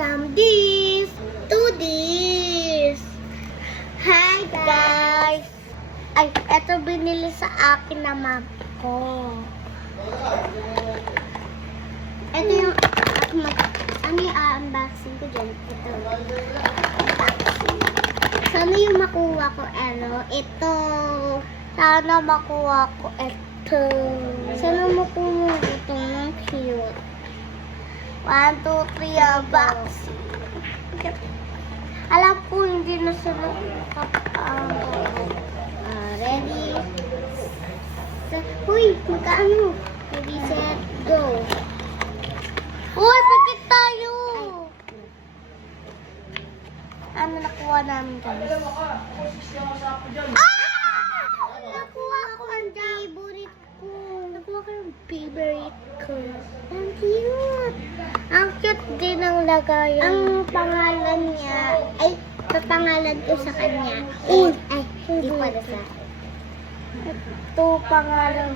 from this to this. Hi guys! Ay, eto binili sa akin na mom ko. Ito yung ano yung unboxing ko dyan? Ito. Sana yung makuha ko, ito. Sana makuha ko, ito. Sana makuha ko ito ng cute. 1, 2, 3, unboxing. Alam ko hindi na sila ready. Uy, magkaano? Ready, set, go. Uy, pikit tayo! Ano nakuha namin guys? Nakuha ko ang favorite ko. Nakuha ko yung favorite ko. Ang cute! Ang cute din ang lagayan. Ang pangalan niya, ay, papangalan ko sa kanya. Hindi pa na sa akin. Ito, pangalan.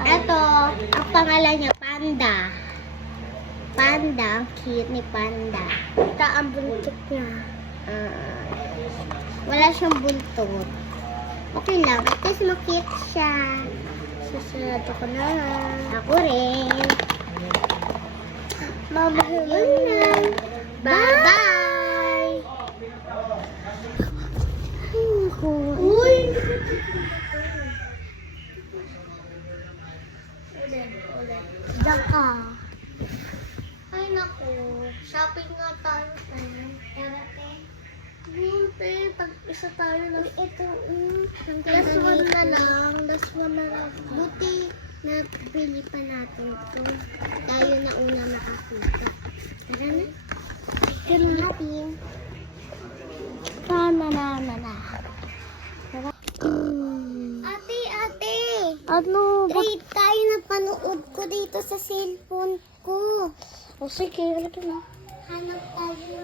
Ito, ang pangalan niya, Panda. Panda, ang cute ni Panda. Ito ang buntot niya. Wala siyang buntot. Okay lang, at least makit siya. Susunod ako na. Ako rin. Mamahalan na. Bye-bye! Uy! Diyan ka. Ay, naku. Shopping nga tayo. Erate. Buti. Tag-isa tayo lang. Ito. Last one na lang. Last one na lang. Buti. Napili pa natin ito. Tayo na una makakita. Tara na. Tara natin. Na. Ate. Ano? Rate tayo na panood ko dito sa cellphone ko. O sige, halika na. Hanap tayo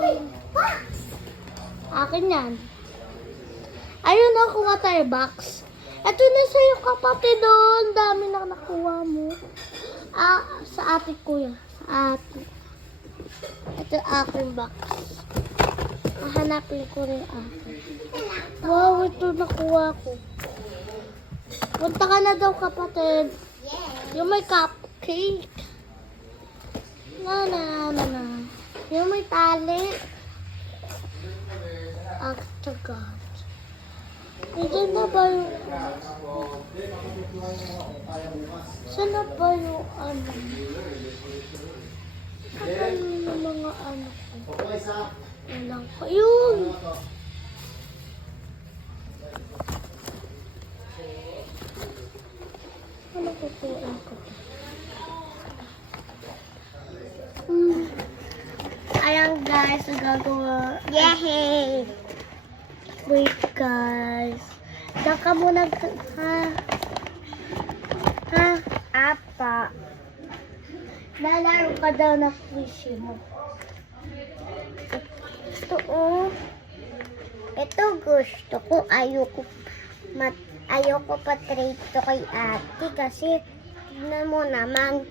ng box. Akin yan. Ayun na, kuha tayo box. Ito na sa'yo kapatid doon. Dami na nakuha mo. Sa ate ko yan. Sa ate. Ito aking box. Hahanapin ko rin akin. Wow, ito nakuha ko. Punta ka na daw kapatid. Yung may cupcake. Na. Yung may tali. After God. Diyan na ba yung... Saan na ba yung ano? Saan yung mga ano ko? Walang ko. Yun! Ano kukuha ko? Ayan guys, gagawa. Yay! Wait guys. Diyan ka muna. Ha? Apa. Lalaro ka daw na fish mo. Ito gusto ko. Ayoko pa-trade to kay ate kasi tignan mo naman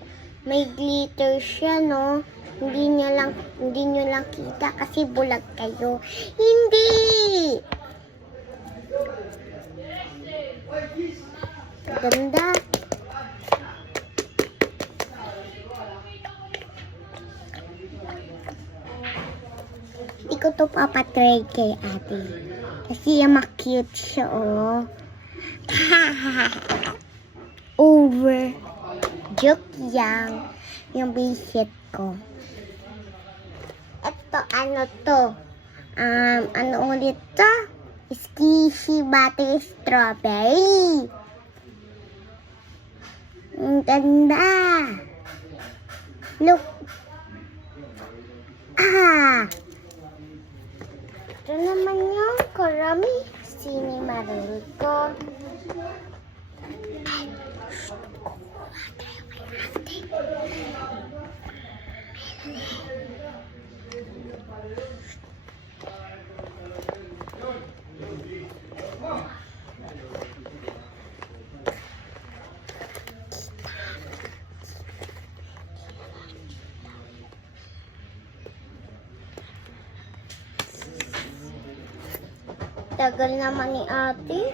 may glitter siya, no? Hindi nyo lang kita kasi bulag kayo. Hindi! Ganda. Hindi ko to papatrade kay ate. Kasi cute siya, oh. Over. Joke yang. Yung visit ko. Ito, ano to? Ano ulit to? Squishy Butter Strawberry. Ang ganda. Look. Ito naman yung karami. Cinema roll ko. tagal naman ni ate.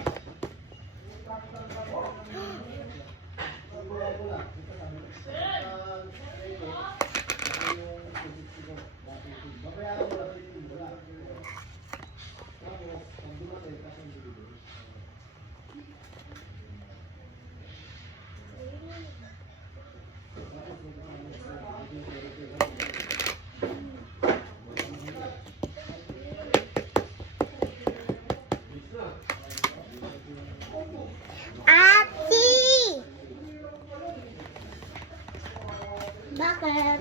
Ate! Bakit?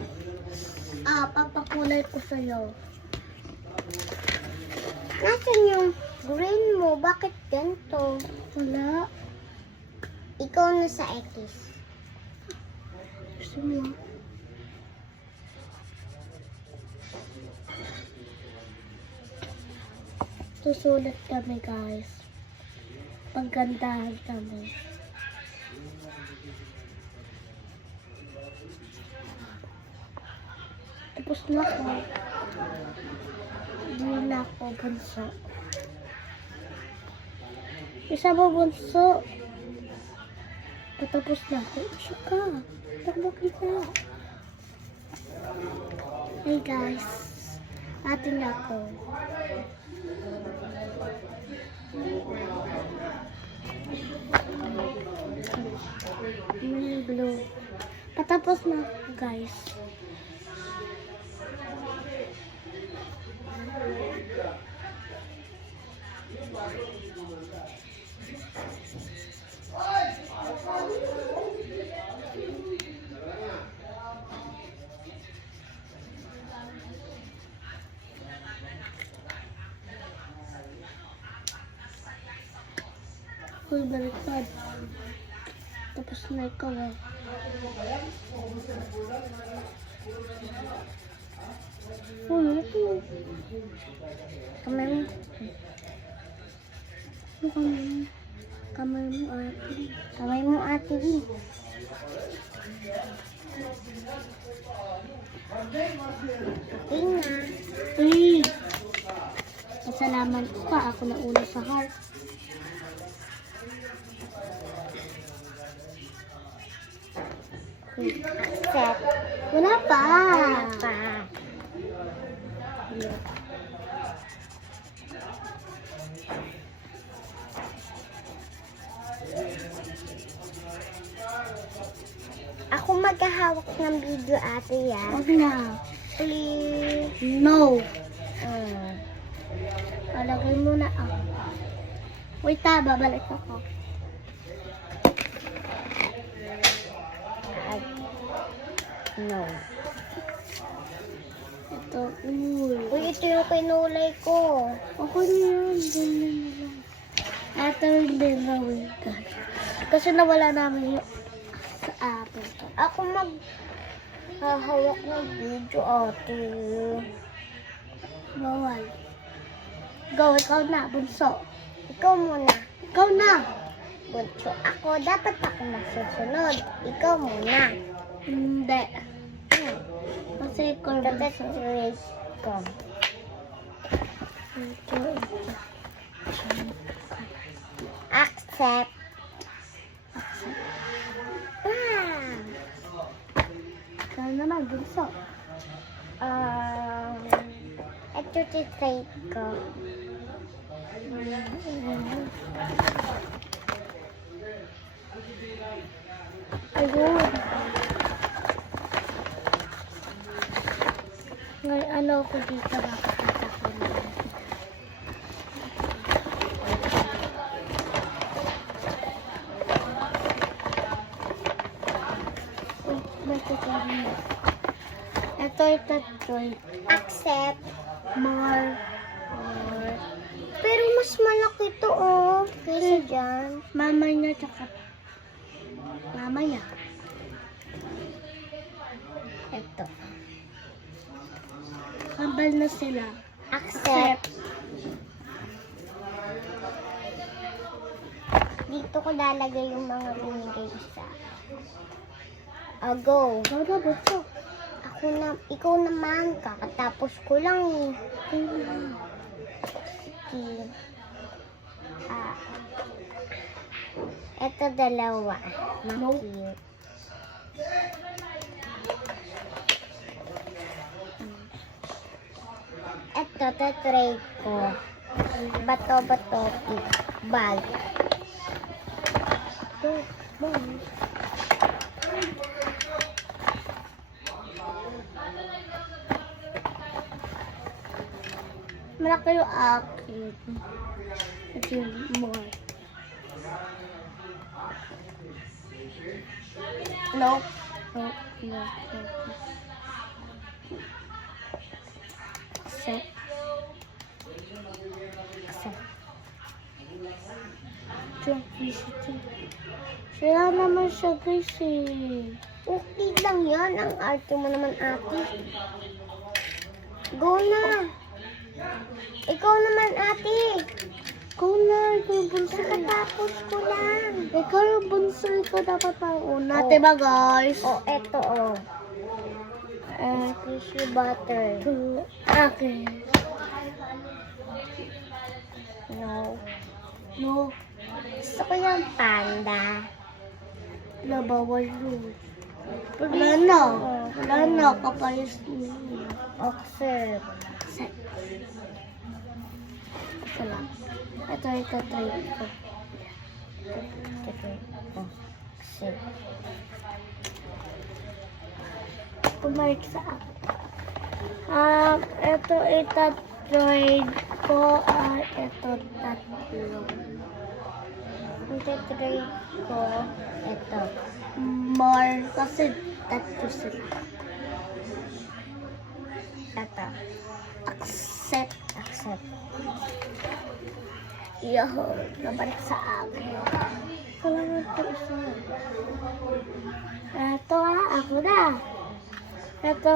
Papakulay ko sa'yo. Nasaan yung green mo? Bakit ganito? Wala. Ikaw na sa X. Gusto mo? Susulat kami, guys. Paggandahan kami. Tapos na ako. Hindi na ako bunso. Isa mo bunso. Patapos na ako. Siya ka. Takbo kita. Hey guys. Atin ako. Blue. Patapos na guys. Uy, baliktad. Tapos na ikaw eh. Uy, ito. Kamay mo. Kamay mo ate. Kamay mo ate. Okay na. Uy. Masalaman ka. Ako na una sa heart. Accept. Wala pa. Wala pa. Ako maghahawak ng video ate ya. Huwag na. Please. No. Alagay mo na ako. Wait babalik ako. No. Ito, uy, ito yung kinulay ko. Ako na yan, ganyan na lang. Ito hindi gawin ka. Kasi nawala namin yung sa atin. Ako maghahawak ng video, ate. Bawal. Go, ikaw na, bunso. Ikaw muna. Ikaw na. Bunso, ako, dapat ako masusunod. Ikaw muna. Hindi. Kasi ikaw dapat raise ko. Accept. Ikaw naman, bunso. Ito titrate ko. Ayun. Ngayon, ano ko dito makakatakin. Ito. Accept. More. Pero mas malaki to, oh. Kaysa dyan. Mama niya, tsaka mama niya. Ito. Kambal na sila. Accept. Dito ko lalagay yung mga binigay sa go. Go na, bunso. Ako na, ikaw naman. Kakatapos ko lang eh. Sige. Ito dalawa. Cute. Ito, tatry ko. Bato-bato, bag. Malaki yung akin. Ito yung more. Nope. Accept. Siya naman siya guys eh. Okay lang yan. Ang arte mo naman ate. Go na. Ikaw naman ate. Go na. Ikaw yung bunso. Katapos ko lang. Ikaw yung bunso. Ikaw dapat pang una. Oh. Diba guys? Oh, eto oh. Tissue butter. Okay. No. Gusto ko yung panda. Bawal yun. Wala na. Kapayos niya. Accept. Wala. Ito itatry ko. Accept. Pumarik sa akin. Ito itatry ko. Ito tatlo. Itatry ko. Ito. More. Kasi tatlo sila. Ito. Accept. Yo, nabalik sa akin. Kailangan ko isa. Ito ako na. Ito.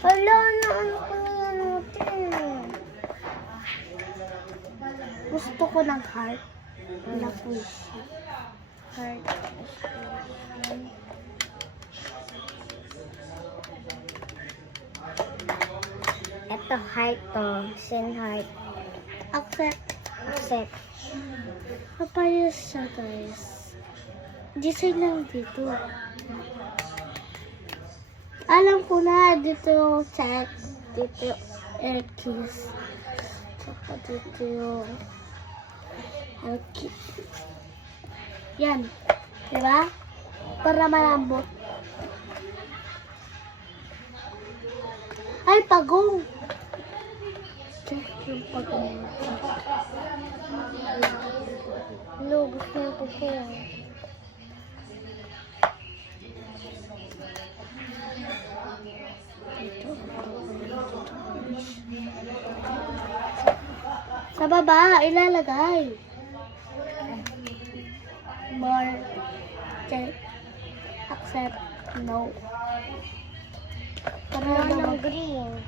Wala na ano ko na yan natin. Gusto ko ng heart. Wala po siya. Heart. Ito heart to. Sin heart. Accept. Kapayos siya guys. Design lang dito. Alam ko na dito yung chat. Dito yung X. Tsaka dito yung X. Yan. Diba? Para malambot. Ay, pagong. Check yung pagong. No, gusto yung pagong. Sa baba, ilalagay. More. Check. Accept. No. Para ng green.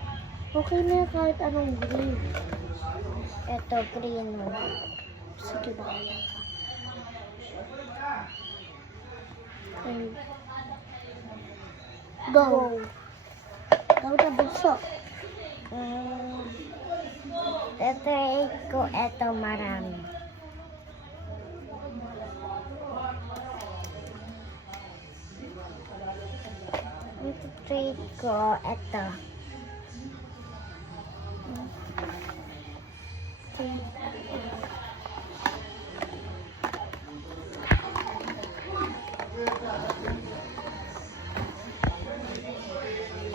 Okay na kahit anong green. Ito, green. Sige ba? Okay. Go. Go na bunso. Ito ko, ito marami. Ito trade ko, ito.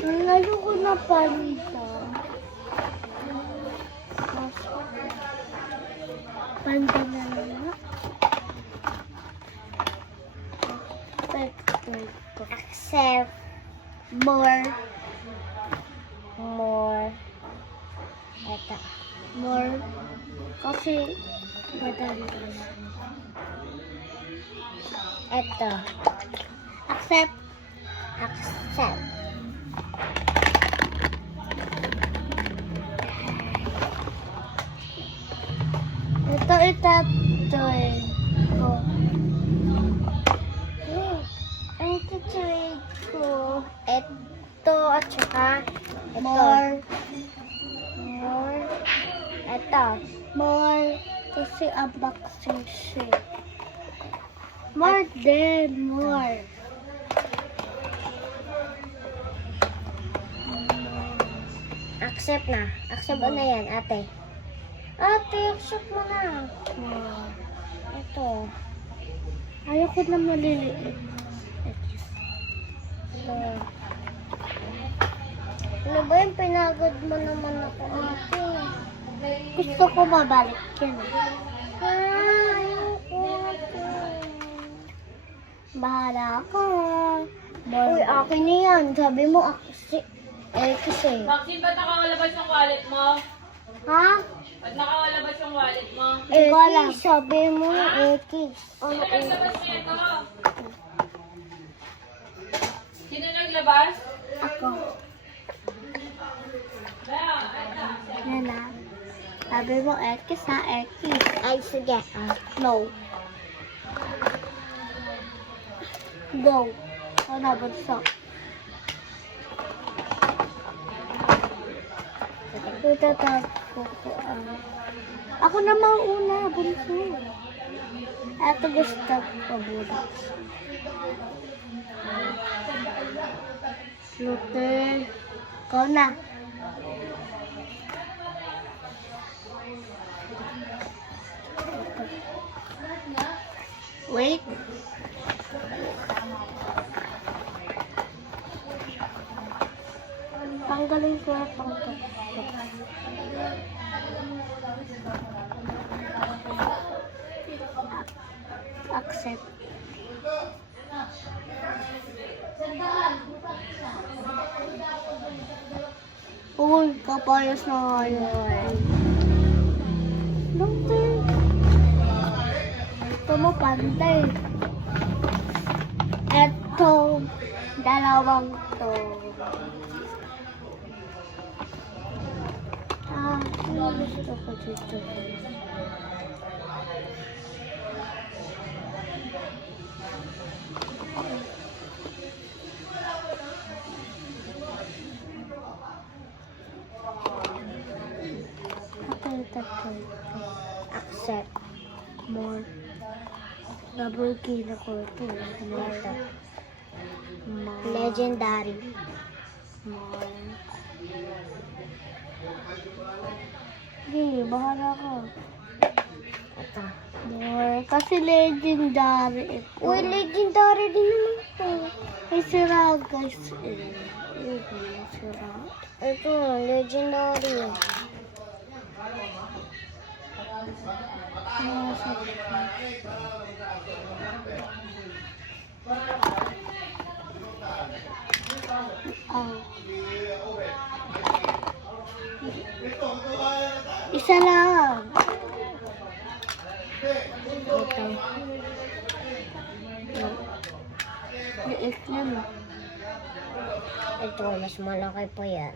Ngayon ko na panda. Panda na lang. Accept. More. Ito. More. Kasi madami ko na. Ito. Accept. Ito itatoy ko. Ito trade ko. Ito at saka ito. More. Ito. More. Kasi unboxing siya. More then, more. Accept na. Accept mo na yan, ate. Ate, accept mo na. Ito. Ayoko na maliliit. Ito. Ano ba yung pinagod mo naman ako, ate? Gusto ko mabalik yan. Ayoko, ate. Bahala ka. Uy, akin na yan. Sabi mo, ako si... kasi. Maxine, ba't nakakalabas yung wallet mo? Ha? Ba't nakakalabas yung wallet mo? Sabi mo, X. Sino naglabas nito? Sino naglabas? Ako. Bea, Nana. Sabi mo, X ha, X. Ay, sige. No. Go. Ano, bunso? Ako na mauna, bunso. Ito gusto ko budak. Lute. Ikaw na. Wait. Tanggalin ko yung pangkat. Accept. Uy, kapayas na ngayon. Dante. Ito mo pantay. Ito, dalawang to. Ano gusto ko dito? Accept. More. Lamborghini ko ito. More. Legendary. More. Hindi, bahala ka. Ito. More. Kasi legendary ito. Uy, legendary din naman ito. May sira, guys. May sira. Ito, legendary. Isa lang. Ito. Liit yan. Ito, mas malaki pa yan.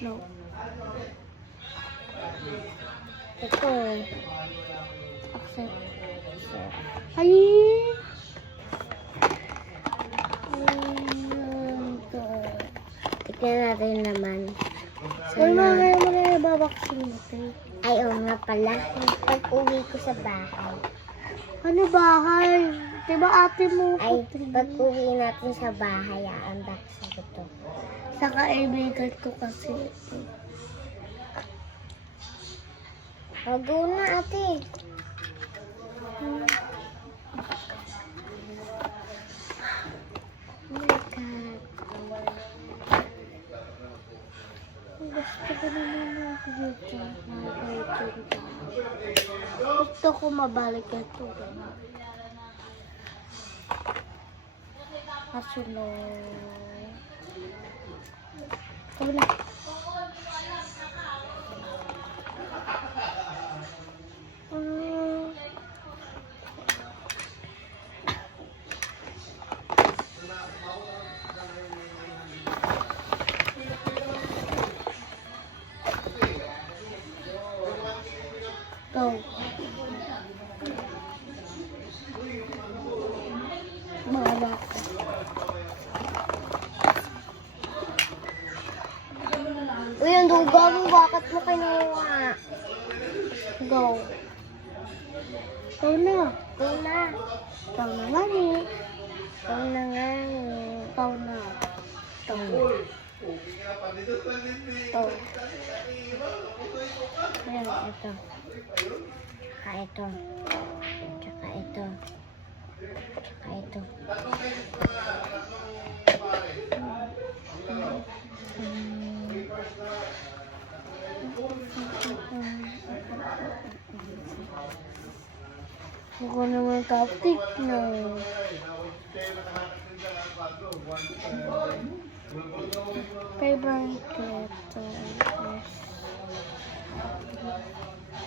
No. Ito. Accept. Ay! Tignan natin naman. Uy, mamaya mo na nababaksin natin. Ay, oo nga pala. Pag-uwi ko sa bahay. Ano bahay? Diba ate mo? Ay, pag-uwi natin sa bahay, unboxing ko to. Sa kaibigan ko kasi ito. Go na, ate. Oh my God. Gusto ko naman dito. Gusto ko mabalik ito. Kaso wala. Go. Mama. Uy, ang duga mo. Bakit mo kinuha? Go. Go na. Go na. Ikaw na mali. Ikaw na nga. Ikaw na. Ikaw na. Ito. Ayan, ito. Tsaka ito. Tsaka ito. Tsaka ito. Ako naman topic na. Favorite character is...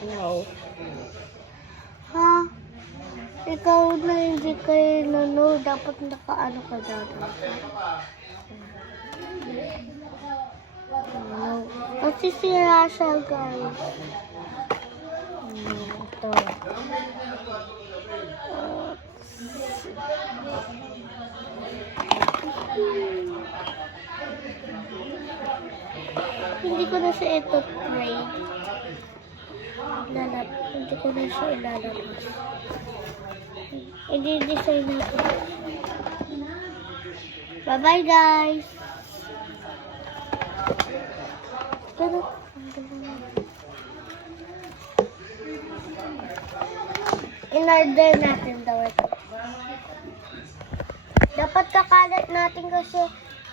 No. Ha? Ikaw na hindi kayo nanonood. Dapat nakaano ka dyan. No. Kasi sira siya, guys. Ito. Hindi ko na siya ito try. Hindi ko na siya ilalabas. I-design natin. Bye-bye, guys! Pero, in-order natin daw ito. Dapat kakalat natin kasi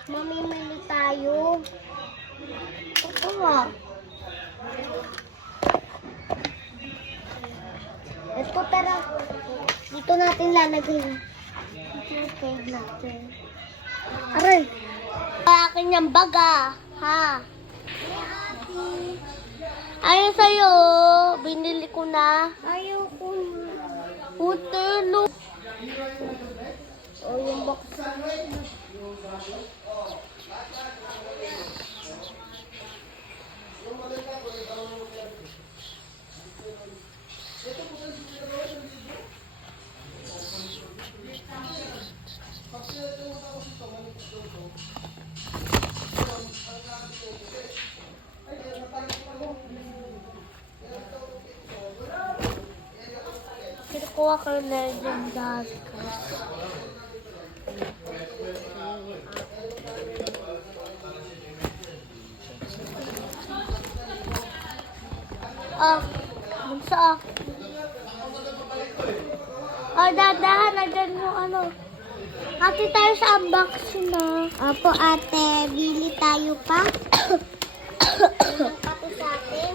mamimili tayo. Ito nga. Ito tara. Dito natin lalagay. Dito natin. Aray! Akin yung baga. Ha? Ayun sa'yo. Binili ko na. Ayaw ko na. Utelo. O yung box. Kinukuha ko na yung gas. Bunso ah. Dadahan na dyan yung ano. Ate tayo sa unboxing na. Opo ate, bili tayo pa. Pati sa atin.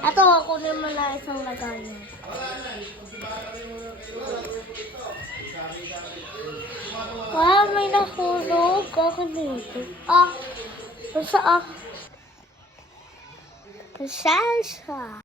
Ito, kunin mo na isang lagayan. Wow, may nahulog. Akin dito. Basta Salsa.